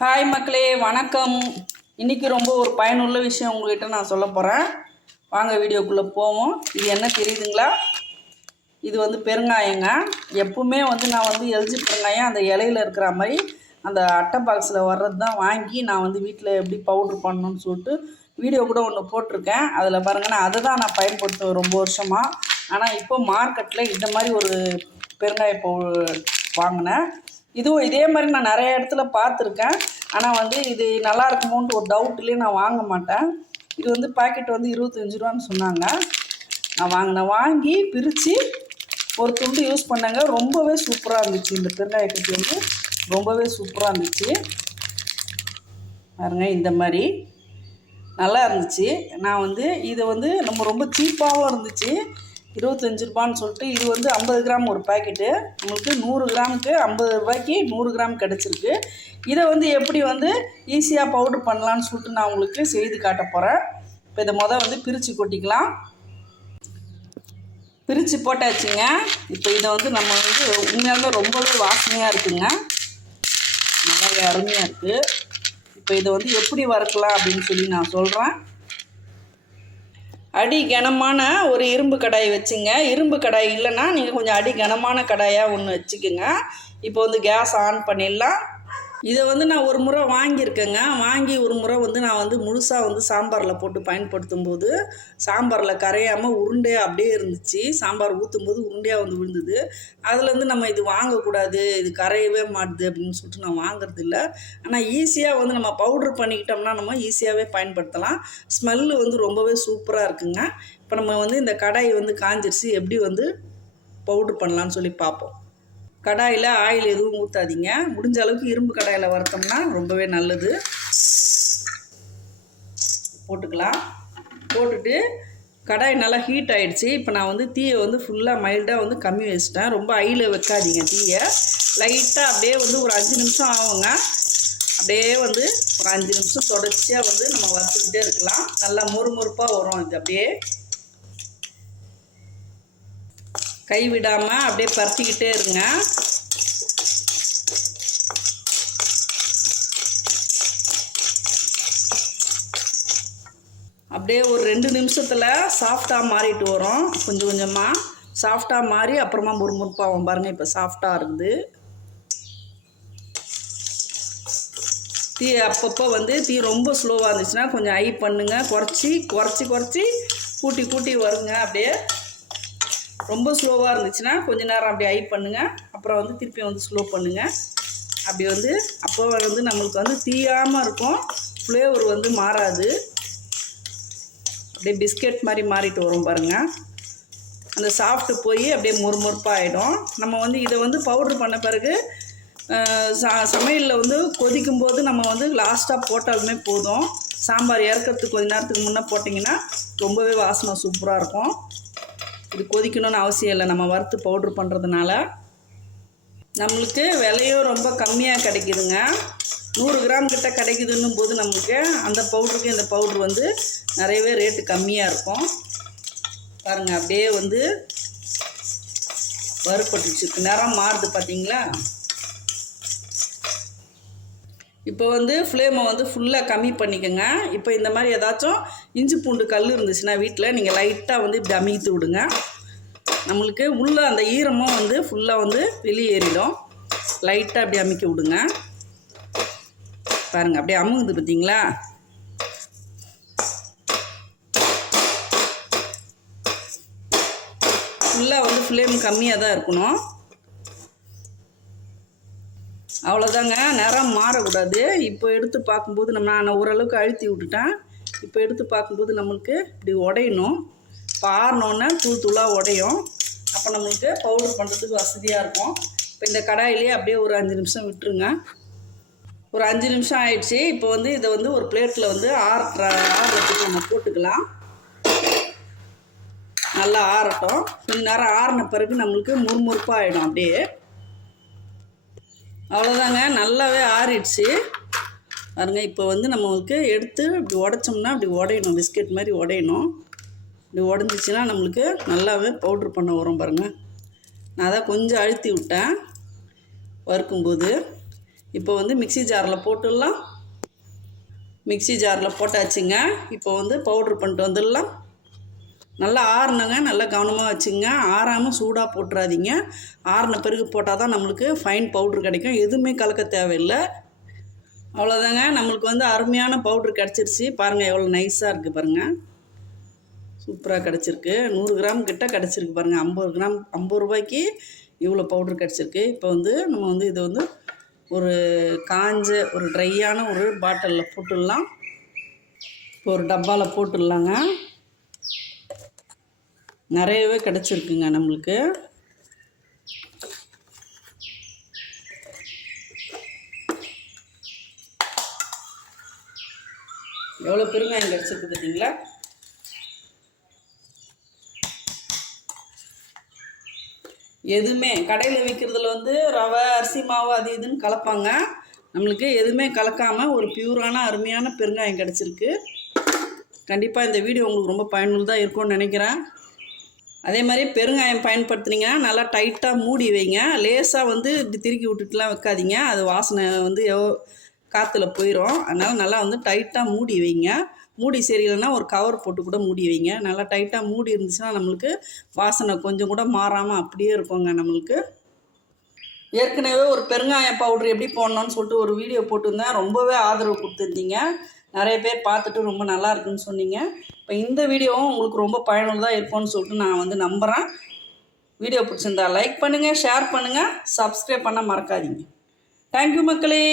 Hi மக்களே, வணக்கம். இன்றைக்கி ரொம்ப ஒரு பயனுள்ள விஷயம் உங்கள்கிட்ட நான் சொல்ல போகிறேன். வாங்க வீடியோக்குள்ளே போவோம். இது என்ன தெரியுதுங்களா? இது பெருங்காயங்க. எப்பவுமே நான் எல்ஜி பெருங்காயம் அந்த இலையில் இருக்கிற மாதிரி அந்த அட்டை பாக்ஸில் வர்றது தான் வாங்கி நான் வீட்டில் எப்படி பவுட்ரு பண்ணணும்னு சொல்லிட்டு வீடியோ கூட ஒன்று போட்டிருக்கேன். அதில் பாருங்கள், நான் அதை தான் நான் பயன்படுத்துவேன் ரொம்ப வருஷமாக. ஆனால் இப்போ மார்க்கெட்டில் இந்த மாதிரி ஒரு பெருங்காய பவுடர் வாங்கினேன். இதுவும் இதே மாதிரி நான் நிறைய இடத்துல பார்த்துருக்கேன். ஆனால் இது நல்லா இருக்குமோன்ட்டு ஒரு டவுட்லேயே நான் வாங்க மாட்டேன். இது பாக்கெட் 25 ரூபான்னு சொன்னாங்க. நான் வாங்கி பிரித்து ஒரு துண்டு யூஸ் பண்ணேங்க. ரொம்பவே சூப்பராக இருந்துச்சு. இந்த பெருங்காய கட்டி ரொம்பவே சூப்பராக இருந்துச்சு. பாருங்க, இந்த மாதிரி நல்லா இருந்துச்சு. நான் இதை நம்ம ரொம்ப சீப்பாகவும் இருந்துச்சு. 25 ரூபான்னு சொல்லிட்டு இது 50 கிராம் ஒரு பாக்கெட்டு. நம்மளுக்கு 100 கிராமுக்கு 50 ரூபாய்க்கு 100 கிராம் கிடச்சிருக்கு. இதை எப்படி ஈஸியாக பவுட்ரு பண்ணலான்னு சொல்லிட்டு நான் உங்களுக்கு செய்து காட்ட போகிறேன். இப்போ இதை பிரித்து கொட்டிக்கலாம். பிரித்து போட்டாச்சுங்க. இப்போ இதை நம்ம உண்மையாலுமே ரொம்பவே வாசனையாக இருக்குங்க. நல்லாவே அருமையாக இருக்குது. இப்போ இதை எப்படி வறுக்கலாம் அப்படின்னு சொல்லி நான் சொல்கிறேன். அடி கனமான ஒரு இரும்பு கடாய் வச்சுங்க. இரும்பு கடாய் இல்லைன்னா நீங்கள் கொஞ்சம் அடி கனமான கடாயாக ஒன்று வச்சுக்கோங்க. இப்போ கேஸ் ஆன் பண்ணிடலாம். இதை நான் ஒரு முறை வாங்கியிருக்கேங்க. வாங்கி ஒரு முறை நான் முழுசாக சாம்பாரில் போட்டு பயன்படுத்தும் போது சாம்பாரில் கரையாமல் உருண்டையாக அப்படியே இருந்துச்சு. சாம்பார் ஊற்றும் போது உருண்டையாக விழுந்தது. அதுலேருந்து நம்ம இது வாங்கக்கூடாது, இது கரையவே மாட்டுது அப்படின்னு சொல்லிட்டு நான் வாங்குறது இல்லை. ஆனால் ஈஸியாக நம்ம பவுட்ரு பண்ணிக்கிட்டோம்னா நம்ம ஈஸியாகவே பயன்படுத்தலாம். ஸ்மெல்லு ரொம்பவே சூப்பராக இருக்குங்க. இப்போ நம்ம இந்த கடாய் காஞ்சிருச்சு. எப்படி பவுட்ரு பண்ணலான்னு சொல்லி பார்ப்போம். கடாயில் ஆயில் எதுவும் ஊற்றாதீங்க. முடிஞ்ச அளவுக்கு இரும்பு கடாயில் வறுத்தோம்னா ரொம்பவே நல்லது. போட்டுக்கலாம். போட்டுட்டு கடாய் நல்லா ஹீட் ஆகிடுச்சு. இப்போ நான் தீயை ஃபுல்லாக மைல்டாக கம்மி வச்சுட்டேன். ரொம்ப ஹையில் வைக்காதீங்க தீயை. லைட்டாக அப்படியே ஒரு 5 நிமிஷம் ஆகுங்க. அப்படியே ஒரு 5 நிமிஷம் தொடர்ச்சியாக நம்ம வறுத்துக்கிட்டே இருக்கலாம். நல்லா மொறுமொறுப்பாக வரும். இது அப்படியே கை விடாமல் அப்படியே பரட்டிக்கிட்டே இருங்க. அப்படியே ஒரு 2 நிமிஷத்தில் சாஃப்டாக மாறிட்டு வரும். கொஞ்சம் கொஞ்சமாக சாஃப்டாக மாறி அப்புறமா முறுமுறுப்பாகும். பாருங்கள், இப்போ சாஃப்டாக இருக்குது. தீ அப்பப்போ தீ ரொம்ப ஸ்லோவாக இருந்துச்சுன்னா கொஞ்சம் ஹை பண்ணுங்கள். குறைச்சி கூட்டி வருங்க. அப்படியே ரொம்ப ஸ்லோவாக இருந்துச்சுன்னா கொஞ்சம் நேரம் அப்படியே ஹை பண்ணுங்கள். அப்புறம் திருப்பி ஸ்லோ பண்ணுங்கள். அப்படி அப்போ நம்மளுக்கு தீயாமல் இருக்கும். ஃப்ளேவர் மாறாது. அப்படியே பிஸ்கெட் மாதிரி மாறிட்டு வரும் பாருங்கள். அந்த சாஃப்ட்டு போய் அப்படியே மொறுமொறுப்பாக ஆகிடும். நம்ம இதை பவுட்ரு பண்ண பிறகு சமையலில் கொதிக்கும்போது நம்ம லாஸ்ட்டாக போட்டாலுமே போதும். சாம்பார் இறக்கிறதுக்கு கொஞ்ச நேரத்துக்கு முன்னே போட்டிங்கன்னா ரொம்பவே வாசனை சூப்பராக இருக்கும். இது கொதிக்கணும்னு அவசியம் இல்லை. நம்ம வறுத்து பவுட்ரு பண்ணுறதுனால நம்மளுக்கு விலையும் ரொம்ப கம்மியாக கிடைக்குதுங்க. 100 கிராம் கிட்ட கிடைக்குதுன்னும் போது நம்மளுக்கு அந்த பவுட்ருக்கு இந்த பவுட்ரு நிறையவே ரேட்டு கம்மியாக இருக்கும். பாருங்கள், அப்படியே வறுப்பட்டுச்சு. நேரம் மாறுது பார்த்தீங்களா? இப்போ ஃப்ளேமை ஃபுல்லாக கம்மி பண்ணிக்கோங்க. இப்போ இந்த மாதிரி ஏதாச்சும் இஞ்சி பூண்டு கல் இருந்துச்சுன்னா வீட்டில் நீங்கள் லைட்டாக இப்படி அமுக்கி விடுங்க. நம்மளுக்கு உள்ளே அந்த ஈரமும் ஃபுல்லாக வெளியேறிடும். லைட்டாக அப்படி அமுக்கி விடுங்க. பாருங்கள், அப்படியே அமுகுது பார்த்தீங்களா? ஃபுல்லாக ஃப்ளேம் கம்மியாக தான் இருக்கணும். அவ்வளோதாங்க. நிறம் மாறக்கூடாது. இப்போ எடுத்து பார்க்கும்போது நான் ஓரளவுக்கு அழுத்தி விட்டுட்டேன். இப்போ எடுத்து பார்க்கும்போது நம்மளுக்கு இப்படி உடையணும். இப்போ ஆறினோன்னே தூளாக உடையும். அப்போ நம்மளுக்கு பவுட்ரு பண்ணுறதுக்கு வசதியாக இருக்கும். இப்போ இந்த கடாயிலே அப்படியே ஒரு 5 நிமிஷம் விட்டுருங்க. ஒரு 5 நிமிஷம் ஆயிடுச்சு. இப்போ இதை ஒரு பிளேட்டில் ஆறுறதுக்கு நம்ம போட்டுக்கலாம். நல்லா ஆறட்டும். கொஞ்சம் நேரம் ஆறின பிறகு நம்மளுக்கு முறுமுறுப்பாக ஆகிடும். அப்படியே அவ்வளோதாங்க. நல்லாவே ஆறிடுச்சு பாருங்க. இப்போ நம்மளுக்கு எடுத்து இப்படி உடைச்சோம்னா அப்படி உடையணும். பிஸ்கெட் மாதிரி உடையணும். இப்படி உடஞ்சிச்சின்னா நம்மளுக்கு நல்லாவே பவுட்ரு பண்ண வரும் பாருங்கள். நான் அதை கொஞ்சம் அழுத்தி விட்டேன் வறுக்கும்போது. இப்போ வந்து மிக்ஸி ஜாரில் போட்டுடலாம். மிக்ஸி ஜாரில் போட்டாச்சுங்க. இப்போ வந்து பவுட்ரு பண்ணிட்டு வந்துடலாம். நல்லா ஆறணுங்க, நல்லா கவனமாக வச்சுங்க. ஆறாமல் சூடாக போட்டுறாதீங்க. ஆறின பிறகு போட்டால் தான் நம்மளுக்கு ஃபைன் பவுட்ரு கிடைக்கும். எதுவுமே கலக்க தேவையில்லை. அவ்வளோதாங்க, நம்மளுக்கு வந்து அருமையான பவுட்ரு கிடச்சிருச்சு. பாருங்கள் எவ்வளோ நைஸாக இருக்குது பாருங்கள். சூப்பராக கிடச்சிருக்கு. 100 கிராம் கிட்ட கிடச்சிருக்கு பாருங்கள். 50 ரூபாய்க்கு இவ்வளோ பவுட்ரு கிடச்சிருக்கு. இப்போ வந்து நம்ம வந்து இதை வந்து ஒரு காஞ்ச ஒரு ட்ரையான ஒரு பாட்டிலில் போட்டுடலாம். இப்போ ஒரு டப்பாவில் போட்டுடலாங்க. நிறையவே கிடச்சிருக்குங்க நம்மளுக்கு. எவ்வளோ பெருங்காயம் கிடச்சிருக்கு பார்த்தீங்களா? எதுவுமே கடையில் விற்கிறதுல வந்து ரவை, அரிசி மாவு அது இதுன்னு கலப்பாங்க. நம்மளுக்கு எதுவுமே கலக்காமல் ஒரு பியூரான அருமையான பெருங்காயம் கிடச்சிருக்கு. கண்டிப்பாக இந்த வீடியோ உங்களுக்கு ரொம்ப பயனுள்ளதாக இருக்கும்னு நினைக்கிறேன். அதே மாதிரி பெருங்காயம் பயன்படுத்துனீங்கன்னா நல்லா டைட்டாக மூடி வைங்க. லேசாக வந்து இப்படி திருக்கி விட்டுட்டுலாம் வைக்காதீங்க. அது வாசனை வந்து காற்றுல போயிடும். அதனால் நல்லா வந்து டைட்டாக மூடி வைங்க. மூடி சரியில்லைன்னா ஒரு கவர் போட்டு கூட மூடி வைங்க. நல்லா டைட்டாக மூடி இருந்துச்சுன்னா நம்மளுக்கு வாசனை கொஞ்சம் கூட மாறாமல் அப்படியே இருக்குங்க நம்மளுக்கு. ஏற்கனவே ஒரு பெருங்காயம் பவுட்ரு எப்படி போடணும்னு சொல்லிட்டு ஒரு வீடியோ போட்டிருந்தேன். ரொம்பவே ஆதரவு கொடுத்துருந்தீங்க. நிறைய பேர் பார்த்துட்டு ரொம்ப நல்லா இருக்குன்னு சொன்னீங்க. இப்போ இந்த வீடியோவும் உங்களுக்கு ரொம்ப பயனுள்ளதாக இருக்கும்னு சொல்லிட்டு நான் வந்து நம்புகிறேன். வீடியோ பிடிச்சிருந்தா லைக் பண்ணுங்கள், ஷேர் பண்ணுங்கள், சப்ஸ்கிரைப் பண்ண மறக்காதீங்க. தேங்க்யூ மக்களே.